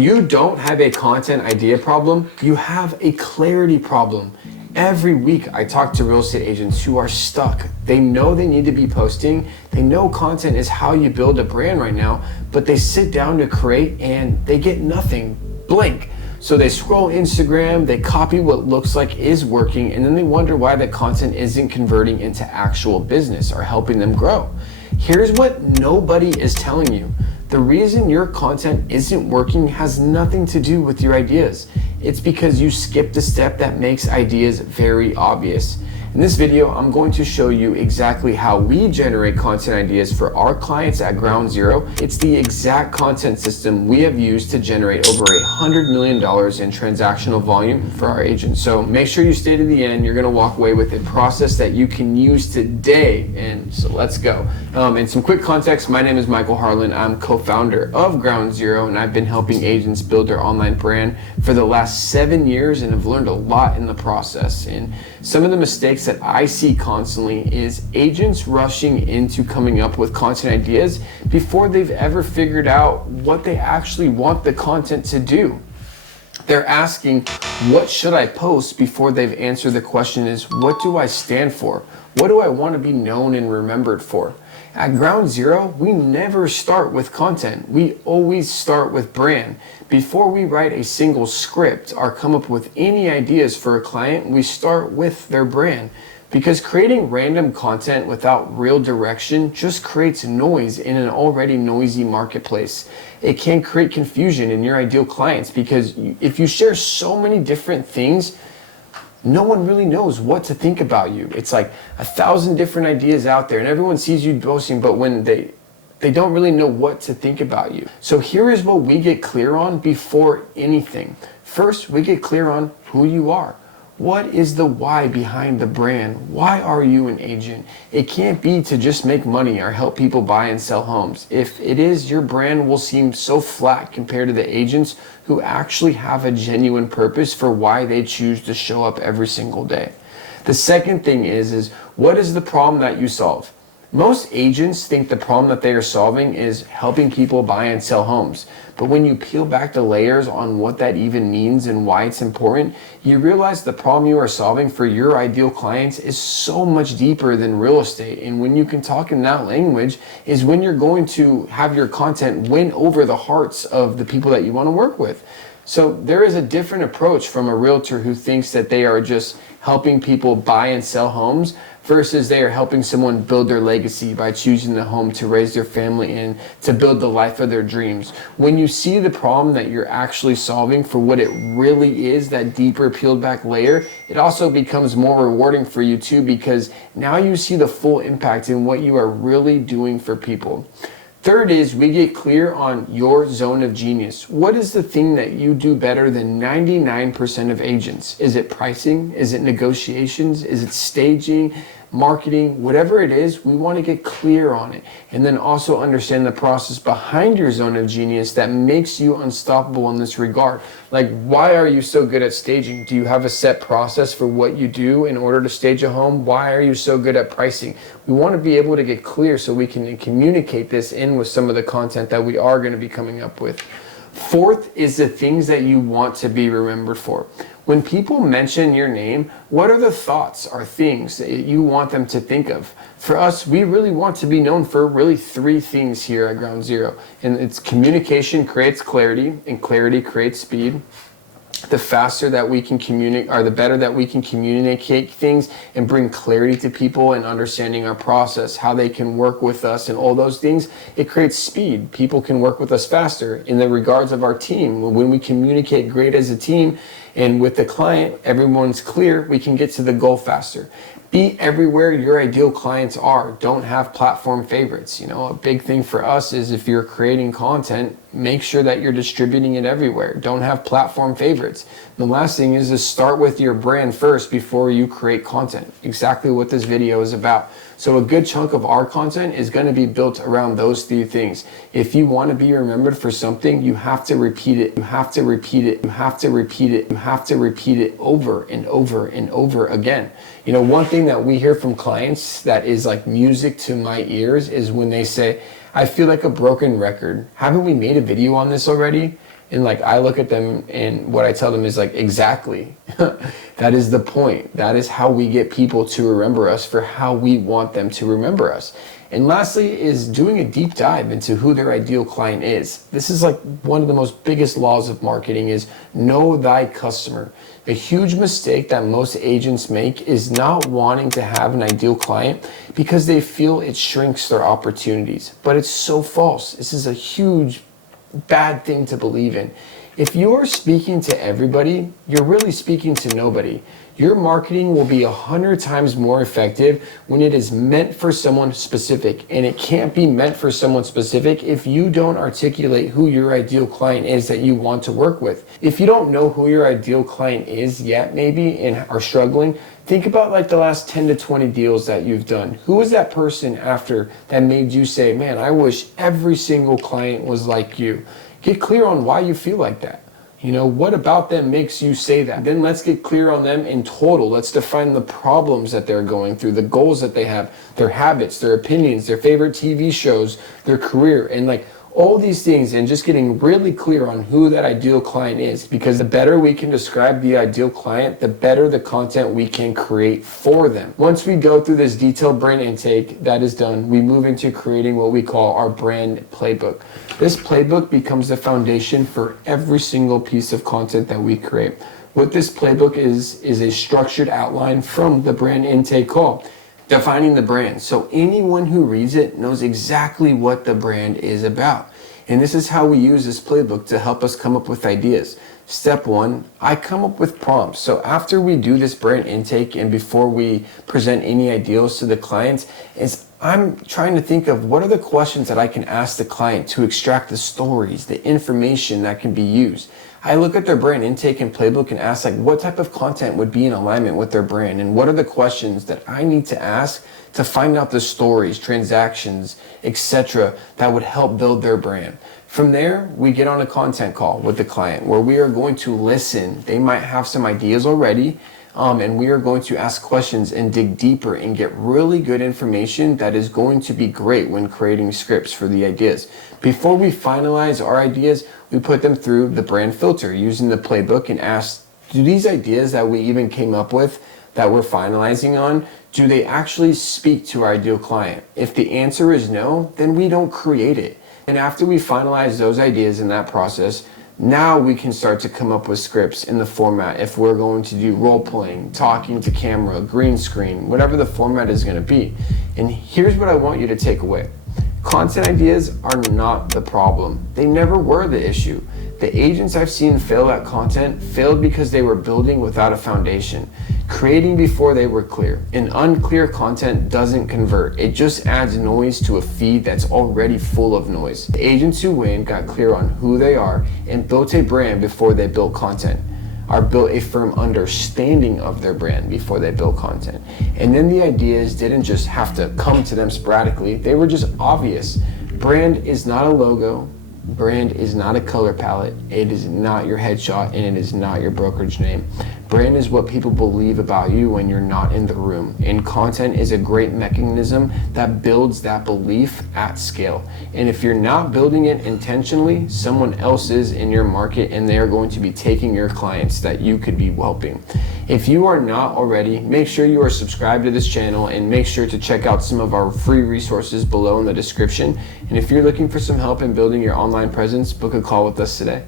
You don't have a content idea problem, you have a clarity problem. Every week I talk to real estate agents who are stuck. They know they need to be posting, they know content is how you build a brand right now, but they sit down to create and they get nothing, blank. So they scroll Instagram, they copy what looks like is working, and then they wonder why the content isn't converting into actual business or helping them grow. Here's what nobody is telling you. The reason your content isn't working has nothing to do with your ideas. It's because you skipped a step that makes ideas very obvious. In this video, I'm going to show you exactly how we generate content ideas for our clients at Ground Zero. It's the exact content system we have used to generate over $100 million in transactional volume for our agents. So make sure you stay to the end. You're gonna walk away with a process that you can use today. And so let's go. In some quick context, my name is Michael Harlin. I'm co-founder of Ground Zero, and I've been helping agents build their online brand for the last 7 years and have learned a lot in the process. And some of the mistakes that I see constantly is agents rushing into coming up with content ideas before they've ever figured out what they actually want the content to do. They're asking, what should I post, before they've answered the question is, what do I stand for? What do I want to be known and remembered for? At Ground Zero, we never start with content. We always start with brand. Before we write a single script or come up with any ideas for a client, we start with their brand. Because creating random content without real direction just creates noise in an already noisy marketplace. It can create confusion in your ideal clients, because if you share so many different things, no one really knows what to think about you. It's like 1,000 different ideas out there and everyone sees you posting, but when they don't really know what to think about you. So here is what we get clear on before anything. First, we get clear on who you are. What is the why behind the brand? Why are you an agent? It can't be to just make money or help people buy and sell homes. If it is, your brand will seem so flat compared to the agents who actually have a genuine purpose for why they choose to show up every single day. The second thing is what is the problem that you solve? Most agents think the problem that they are solving is helping people buy and sell homes. But when you peel back the layers on what that even means and why it's important, you realize the problem you are solving for your ideal clients is so much deeper than real estate. And when you can talk in that language is when you're going to have your content win over the hearts of the people that you want to work with. So there is a different approach from a realtor who thinks that they are just helping people buy and sell homes versus they are helping someone build their legacy by choosing the home to raise their family in, to build the life of their dreams. When you see the problem that you're actually solving for what it really is, that deeper peeled back layer, it also becomes more rewarding for you too, because now you see the full impact in what you are really doing for people. Third is we get clear on your zone of genius. What is the thing that you do better than 99% of agents? Is it pricing? Is it negotiations? Is it staging, marketing? Whatever it is, we want to get clear on it. And then also understand the process behind your zone of genius that makes you unstoppable in this regard. Like, why are you so good at staging? Do you have a set process for what you do in order to stage a home? Why are you so good at pricing? We want to be able to get clear so we can communicate this in with some of the content that we are going to be coming up with. Fourth is the things that you want to be remembered for. When people mention your name, what are the thoughts or things that you want them to think of? For us, we really want to be known for really 3 things here at Ground Zero. And it's communication creates clarity, and clarity creates speed. The faster that we can communicate, or the better that we can communicate things and bring clarity to people and understanding our process, how they can work with us and all those things, it creates speed. People can work with us faster. In the regards of our team, when we communicate great as a team and with the client, everyone's clear, we can get to the goal faster. Be everywhere your ideal clients are. Don't have platform favorites. You know, a big thing for us is if you're creating content, make sure that you're distributing it everywhere. Don't have platform favorites. The last thing is to start with your brand first before you create content. Exactly what this video is about. So a good chunk of our content is going to be built around those 3 things. If you want to be remembered for something, you have to repeat it. You have to repeat it. You have to repeat it. You have to repeat it over and over and over again. You know, one thing that we hear from clients that is like music to my ears is when they say, I feel like a broken record. Haven't we made a video on this already? And like, I look at them and what I tell them is like, exactly. That is the point. That is how we get people to remember us for how we want them to remember us. And lastly is doing a deep dive into who their ideal client is. This is like one of the most biggest laws of marketing is know thy customer. A huge mistake that most agents make is not wanting to have an ideal client because they feel it shrinks their opportunities. But it's so false. This is a huge bad thing to believe in. If you're speaking to everybody, you're really speaking to nobody. Your marketing will be 100 times more effective when it is meant for someone specific. And it can't be meant for someone specific if you don't articulate who your ideal client is that you want to work with. If you don't know who your ideal client is yet maybe and are struggling, think about like the last 10 to 20 deals that you've done. Who is that person after that made you say, man, I wish every single client was like you? Get clear on why you feel like that. You know, what about them makes you say that? Then let's get clear on them in total. Let's define the problems that they're going through, the goals that they have, their habits, their opinions, their favorite TV shows, their career, and like all these things, and just getting really clear on who that ideal client is, because the better we can describe the ideal client, the better the content we can create for them. Once we go through this detailed brand intake that is done, we move into creating what we call our brand playbook. This playbook becomes the foundation for every single piece of content that we create. What this playbook is a structured outline from the brand intake call, defining the brand. So anyone who reads it knows exactly what the brand is about. And this is how we use this playbook to help us come up with ideas. Step one, I come up with prompts. So after we do this brand intake and before we present any ideas to the clients, I'm trying to think of what are the questions that I can ask the client to extract the stories, the information that can be used. I look at their brand intake and playbook and ask like what type of content would be in alignment with their brand and what are the questions that I need to ask to find out the stories, transactions, etc. that would help build their brand. From there, we get on a content call with the client where we are going to listen. They might have some ideas already, and we are going to ask questions and dig deeper and get really good information that is going to be great when creating scripts for the ideas. Before we finalize our ideas, we put them through the brand filter using the playbook and ask, do these ideas that we even came up with that we're finalizing on, do they actually speak to our ideal client? If the answer is no, then we don't create it. And after we finalize those ideas in that process, now we can start to come up with scripts in the format. If we're going to do role playing, talking to camera, green screen, whatever the format is going to be. And here's what I want you to take away. Content ideas are not the problem. They never were the issue. The agents I've seen fail at content failed because they were building without a foundation, creating before they were clear. And unclear content doesn't convert. It just adds noise to a feed that's already full of noise. The agents who win got clear on who they are and built a brand before they built content, or built a firm understanding of their brand before they built content. And then the ideas didn't just have to come to them sporadically, they were just obvious. Brand is not a logo. Brand is not a color palette. It is not your headshot, and it is not your brokerage name. Brand is what people believe about you when you're not in the room. And content is a great mechanism that builds that belief at scale. And if you're not building it intentionally, someone else is in your market and they are going to be taking your clients that you could be helping. If you are not already, make sure you are subscribed to this channel and make sure to check out some of our free resources below in the description. And if you're looking for some help in building your online presence, book a call with us today.